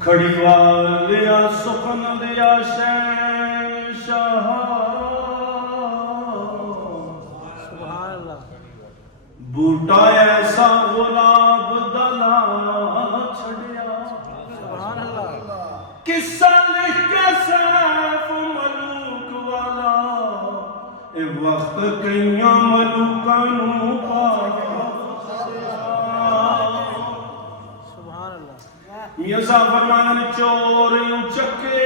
کھڑی والیا سخن دیا شہن شاہ سبحان اللہ بوٹا ایسا غلاب دلا چھڑیا سبحان اللہ قصہ لکھ کے سیف ملوک والا اے وقت کئیاں ملوکانوں پایا سبحان اللہ میاں صاحب فرمانے چور یوں چکے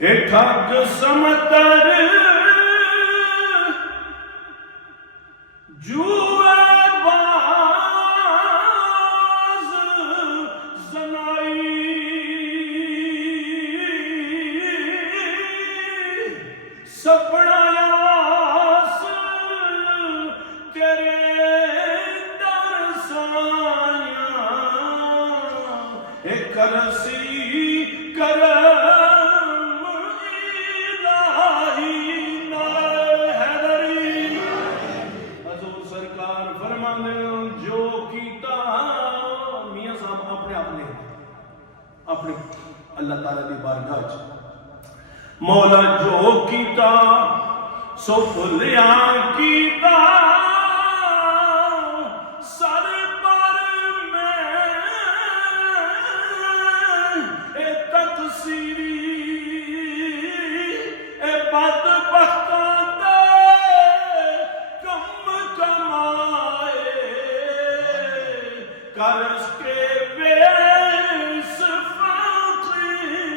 اے ٹھگ سمتر جوے باز زنائی سپنا یاس تیرے درسانیاں اے کرسی کرم الہی نعرہ حیدری حضور سرکار فرمانے جو کیتا میاں صاحب اپنے اللہ تعالیٰ دی بارگاہ چ مولا جو کیتا سو بھلیا کیتا سر پر میں اے تقصیری اے بدبختاں دے کم کمائے کرس کے بیس فقیری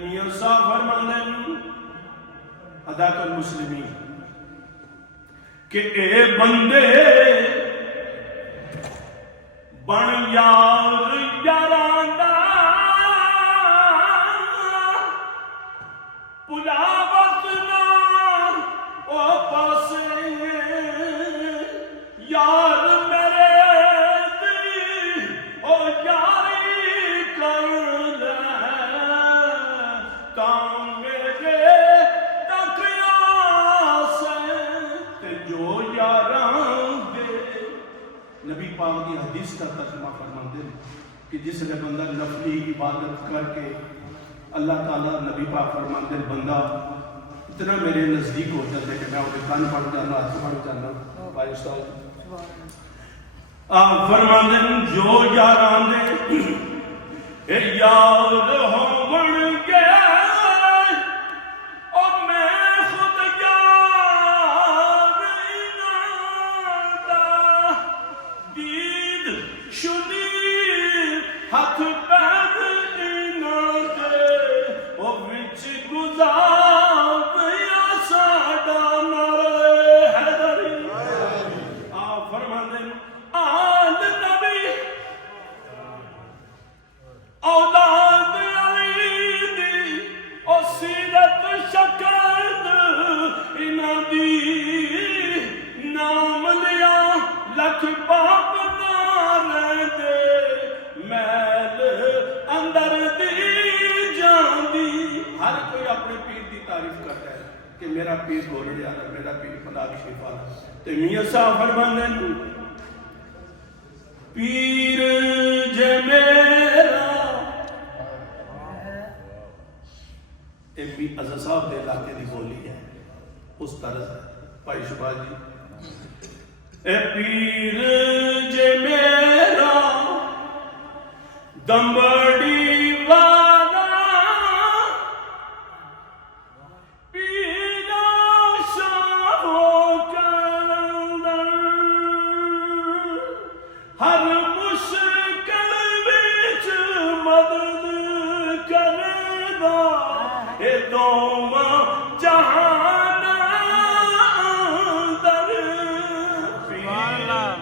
میاں صاحب فرمانے ہدایت المسلمین کہ اے بندے بن یار یاران دا پلاوت نا او پاسے یار میرے دی او یاری کر لے تاں میرے تک آسے تے جو یاراں دے نبی پاک کی حدیث کا ترجمہ فرماتے ہیں کہ جس نے بندہ نفلی عبادت کر کے اللہ تعالیٰ نبی پاک فرماتے ہیں بندہ اتنا میرے نزدیک ہو جاتے کہ میں انہیں کان پڑھ جانا ہاتھ پڑھ جانا بھائی صاحب آپ فرماتے ہیں جو یاران دے اے یار ہون گے اور میں خود یار دا دید شدی ہاتھ پیر دے او وچ گزار یا ساڈا نعرہ حیدری آپ فرماتے ہیں آل نبی اولاد علی دی او سیرت شکل انہاں دی نام لیا لکھ باپ نہ دے میل اندر دی جان دی ہر کوئی اپنے پیر دی تعریف کرتا ہے کہ میرا پیر گولڑے والا میرا پیر خدا کی شفا تے میاں صاحب فرماندے ہیں پیر جے میرا ایک بھی عزیز صاحب دے علاقے دی بولی ہے اس طرح بھائی شبا جی اے پیر جے میرا دمبڑی والا پیرا شاہو کلندر ہر مشکل وچ مدد کردا اے دوواں جہان اندر سبحان اللہ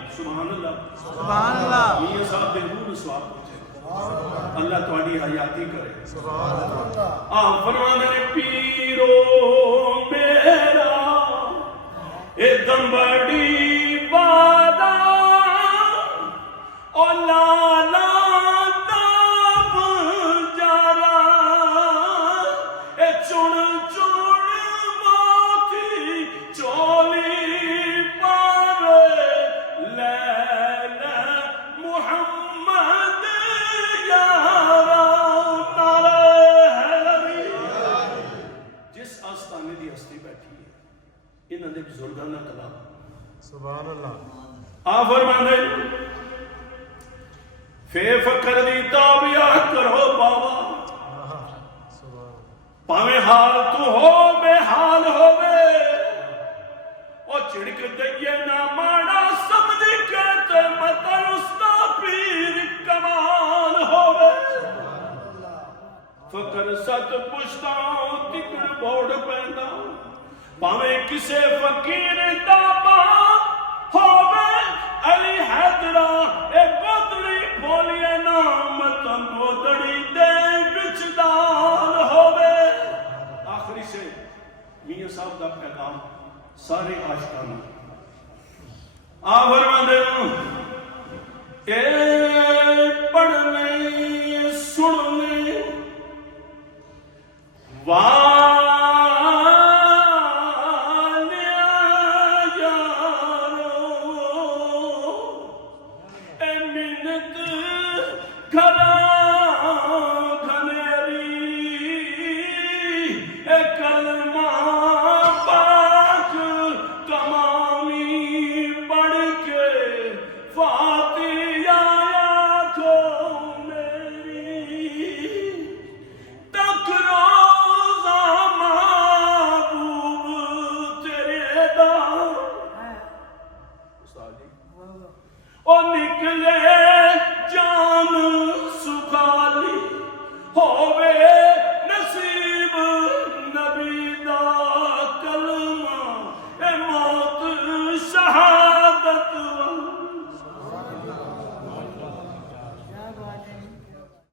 سبحان اللہ میاں صاحب دے روح سواب پہنچے اللہ تواڈی حیاتی کرے آپ فرمانے نے پیرو میرا اے دمبڑی والا او لالا دب جارا اے چون چون موتی چولی پاوے لے سبحان اللہ آ فرماندے فے فکر دی تابعات کرو بابا پاویں حال تو ہو بے حال ہووے او چھڑک دئیے نہ ماڑا سمجھ کے تے مطر استا پیر کمال ہووے فکر ست پشتاں تکڑ بوڑ پیندا پاویں کسے فقیر دا باپ ہووے علی حیدرہ اے گودڑی بولیے نام تن گودڑی دے وچ دال ہووے آخری سے میاں صاحب دا پیغام سارے عاشقانہ آ فرماندے اے پڑھنے سننے او نکلے